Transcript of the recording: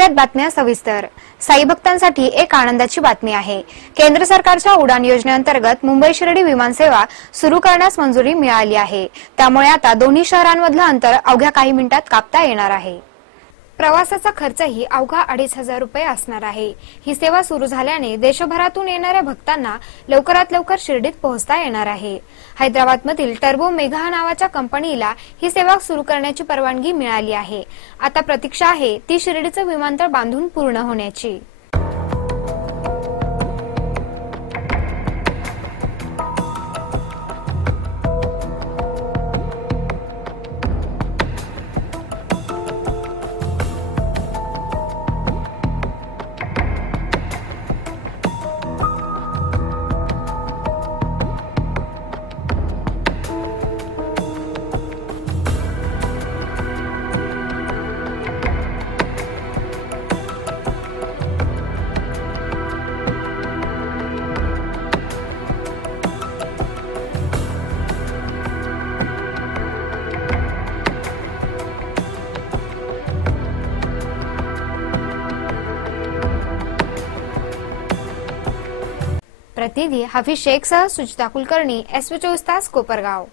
पाहुयात बातम्या सविस्तर। साई भक्तांसाठी एक आनंदाची बातमी आहे। केंद्र सरकारच्या उडान योजनेअंतर्गत मुंबई शिर्डी विमानसेवा सुरू करण्यास मंजुरी मिळाली आहे। त्यामुळे आता दोन्ही शहरांमधलं अंतर अवघ्या काही मिनिटात कापता येणार आहे। प्रवासाचा खर्चही अवघा 2,500 रुपये असणार आहे। ही सेवा सुरू झाल्याने देशभरातून येणाऱ्या भक्तांना लवकरात लवकर शिर्डीत पोहोचता येणार आहे। हैदराबादमधील टर्बो मेगा नावाच्या कंपनीला ही सेवा सुरू करण्याची परवानगी मिळाली आहे। आता प्रतीक्षा आहे ती शिर्डीचं विमानतळ बांधून पूर्ण होण्याची। प्रतिनिधी हाफिज शेख सह सुचिता कुलकर्णी, SV 24 तास, कोपरगाव।